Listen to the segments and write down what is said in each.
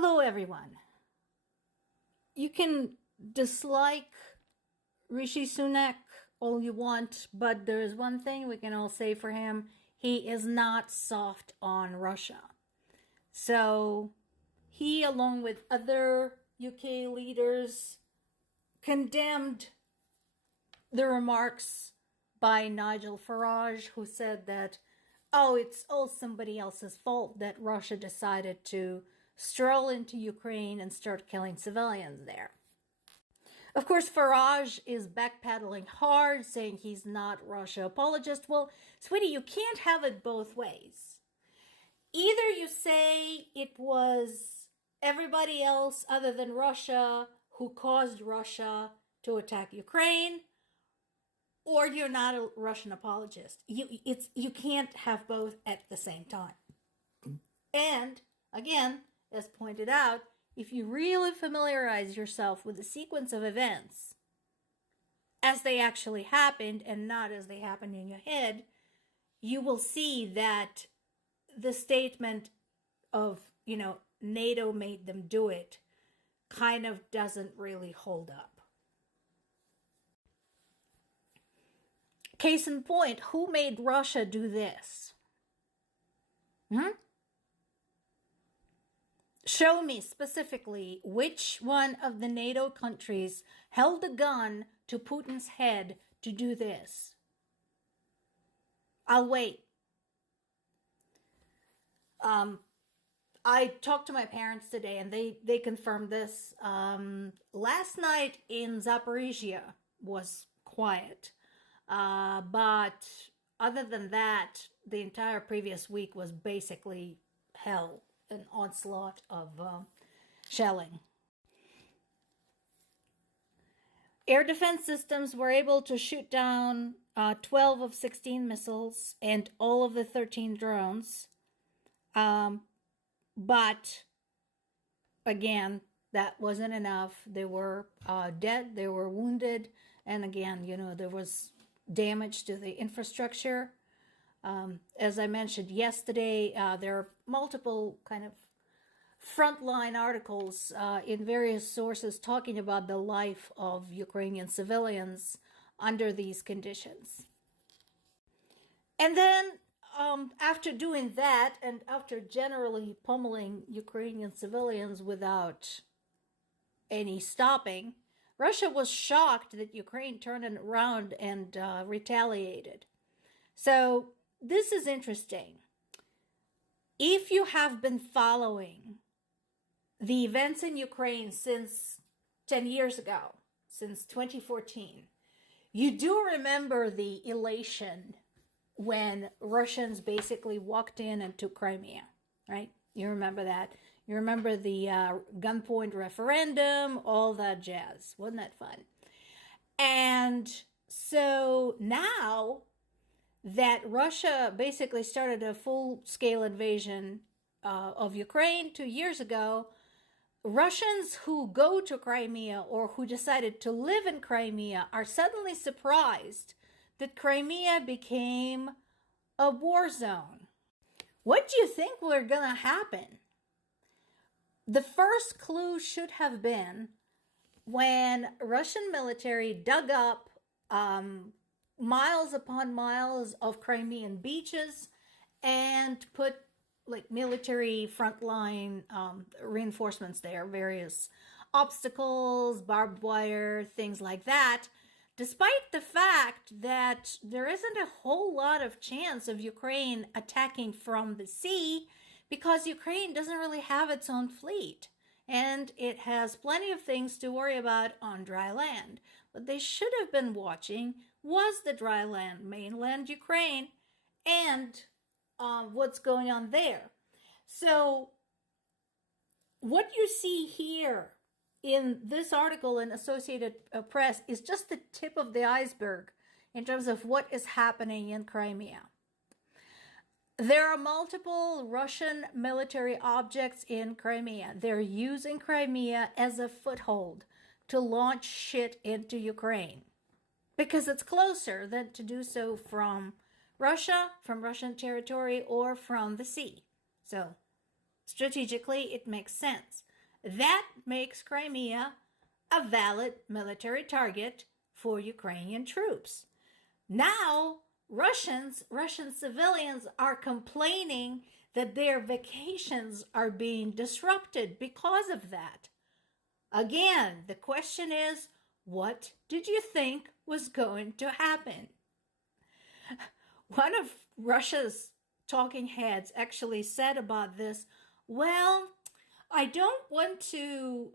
Hello, everyone. You can dislike Rishi Sunak all you want, but there is one thing we can all say for him. He is not soft on Russia. So he, along with other UK leaders, condemned the remarks by Nigel Farage, who said that, oh, it's all somebody else's fault that Russia decided to stroll into Ukraine and start killing civilians there. Of course, Farage is backpedaling hard, saying he's not Russia apologist. Well, sweetie, you can't have it both ways. Either you say it was everybody else other than Russia who caused Russia to attack Ukraine, or you're not a Russian apologist. You can't have both at the same time. And again, as pointed out, if you really familiarize yourself with the sequence of events as they actually happened and not as they happened in your head, you will see that the statement of, NATO made them do it kind of doesn't really hold up. Case in point, who made Russia do this? Show me specifically which one of the NATO countries held a gun to Putin's head to do this. I'll wait. I talked to my parents today and they confirmed this. Last night in Zaporizhia was quiet. But other than that, the entire previous week was basically hell. An onslaught of shelling. Air defense systems were able to shoot down 12 of 16 missiles and all of the 13 drones. But again, that wasn't enough. They were dead, they were wounded, and again, there was damage to the infrastructure. As I mentioned yesterday, there are multiple kind of frontline articles in various sources talking about the life of Ukrainian civilians under these conditions. And then after doing that and after generally pummeling Ukrainian civilians without any stopping, Russia was shocked that Ukraine turned it around and retaliated. So this is interesting. If you have been following the events in Ukraine since 10 years ago, since 2014, you do remember the elation when Russians basically walked in and took Crimea, right? You remember that. You remember the gunpoint referendum, all that jazz. Wasn't that fun? And so now that Russia basically started a full-scale invasion of Ukraine 2 years ago, Russians who go to Crimea or who decided to live in Crimea are suddenly surprised that Crimea became a war zone. What do you think were going to happen? The first clue should have been when Russian military dug up miles upon miles of Crimean beaches and put military frontline reinforcements there, various obstacles, barbed wire, things like that, despite the fact that there isn't a whole lot of chance of Ukraine attacking from the sea because Ukraine doesn't really have its own fleet. And it has plenty of things to worry about on dry land. What they should have been watching was the dry land, mainland Ukraine, and what's going on there. So what you see here in this article in Associated Press is just the tip of the iceberg in terms of what is happening in Crimea. There are multiple Russian military objects in Crimea. They're using Crimea as a foothold to launch shit into Ukraine because it's closer than to do so from Russia, from Russian territory, or from the sea. So strategically, it makes sense. That makes Crimea a valid military target for Ukrainian troops. Now, Russian civilians are complaining that their vacations are being disrupted because of that. Again, the question is, what did you think was going to happen? One of Russia's talking heads actually said about this, well, I don't want to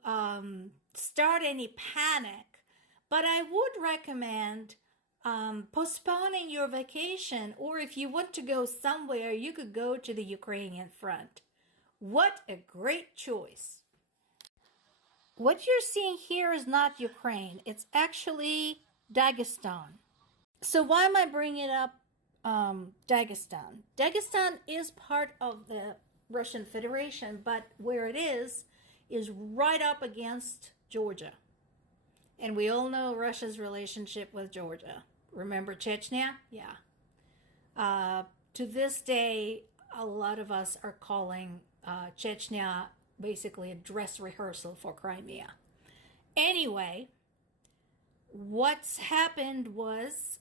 start any panic, but I would recommend postponing your vacation, or if you want to go somewhere, you could go to the Ukrainian front. What a great choice. What you're seeing here is not Ukraine. It's actually Dagestan. So why am I bringing up Dagestan? Dagestan is part of the Russian Federation, but where it is right up against Georgia. And we all know Russia's relationship with Georgia. Remember Chechnya? Yeah. To this day, a lot of us are calling Chechnya basically a dress rehearsal for Crimea. Anyway, what's happened was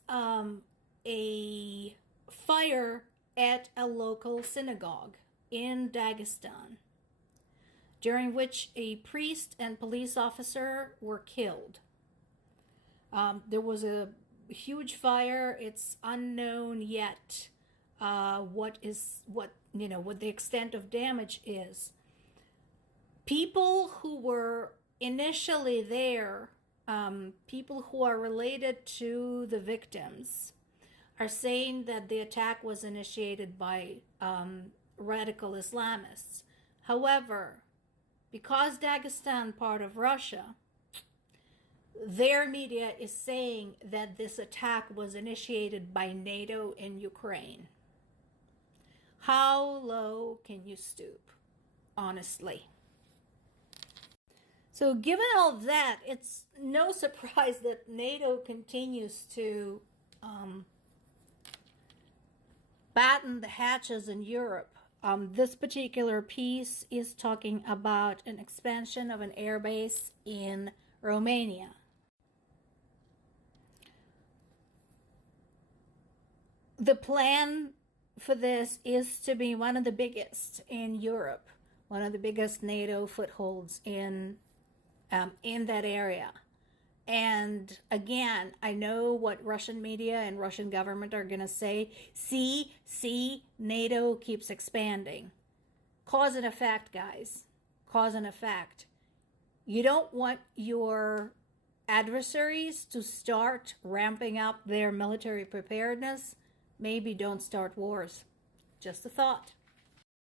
a fire at a local synagogue in Dagestan, during which a priest and police officer were killed. There was a huge fire. It's unknown yet what the extent of damage is. People who were initially there, people who are related to the victims, are saying that the attack was initiated by radical Islamists. However, because Dagestan part of Russia, their media is saying that this attack was initiated by NATO in Ukraine. How low can you stoop, honestly? So given all that, it's no surprise that NATO continues to batten the hatches in Europe. This particular piece is talking about an expansion of an airbase in Romania. The plan for this is to be one of the biggest in Europe, one of the biggest NATO footholds in that area. And again, I know what Russian media and Russian government are going to say. See, NATO keeps expanding. Cause and effect, guys. Cause and effect. You don't want your adversaries to start ramping up their military preparedness. Maybe don't start wars. Just a thought.